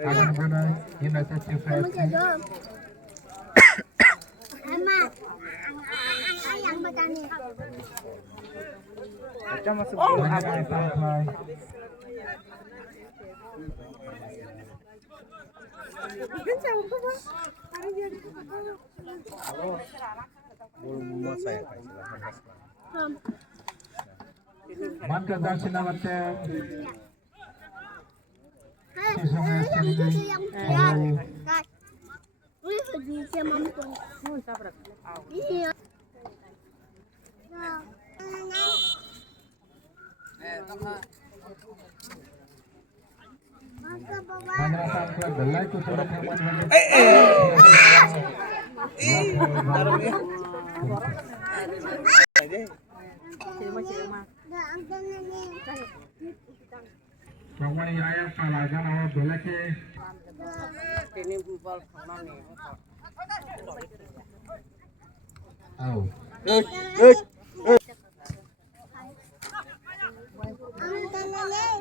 Agan Bunai, United TPFC. Magina Tamplay. Mantan Darsina Mate. Sisonga Sini. Magina Tamplay, belai tu sudah kawan. Kawan ayah palagan awak belai ke. Oh.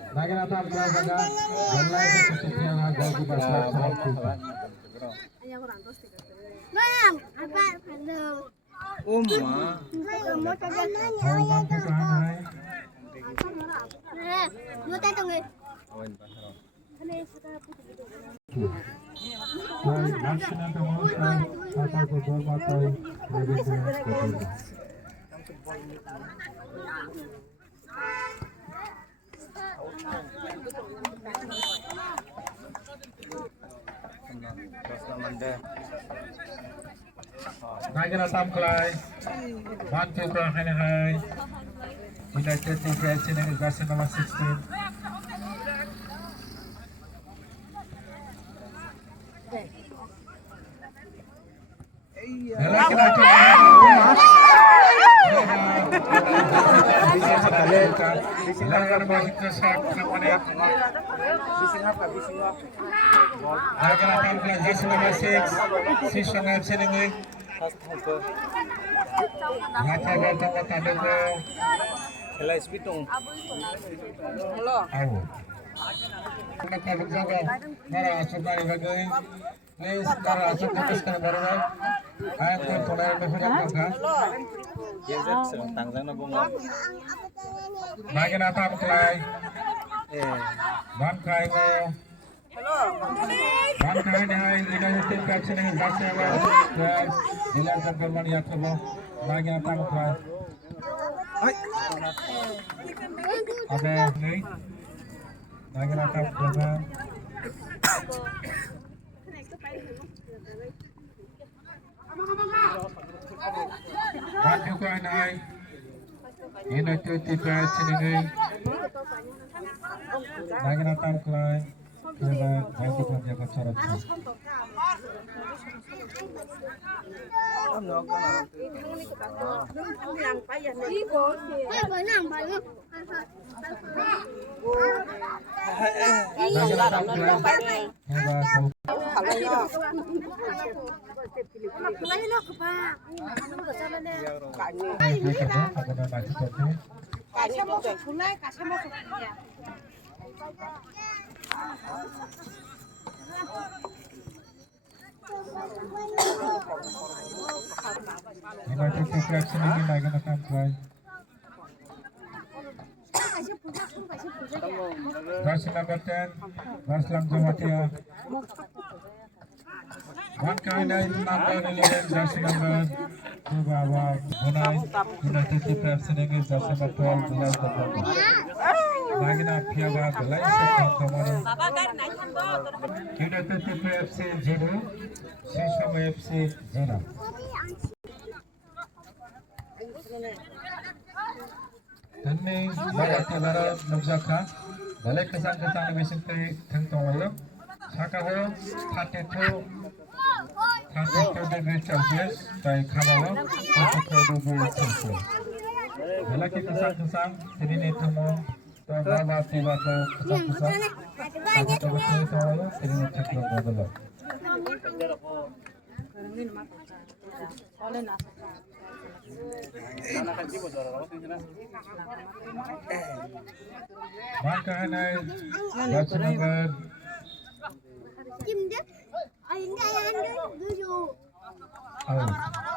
Magina Tamplay belai ke sekian harga di pasar Sarapuka. Magina Tamplay, bantu kerana hai. United TPFC dengan jersey nomor 16. Magina Tamplay, Bankai mo, Bankai ni ay United TPFC dengan jersey nomor 12. Dilakukan permainan yang Magina Tamplay. Ada ni, Magina Tamplay. Bantu kerana ay United TPFC dengan Magina Tamplay. Kita bantu kerja kecara tu. United TPFC ini Magina Tamplay. Jersey number 10, Ruslan Jamatia. Bankai number 11, jersey number 2 bawa Bunai. United TPFC ini jersey number 12, Bilal Jamatia. Magina Piaga belai sekian kemana. United TPFC 0, Sisonga FC 0. Tanni baratibara nubzaka balai kesang-kesang mesin te tentang walau sakawo 32 degree Celsius by kamalo 32 degree Celsius. Balai kesang-kesang sini ni temu bawa tiba ke kesang-kesang satu betul walau sini ni cakap bawa. Bankai jersey number Oh.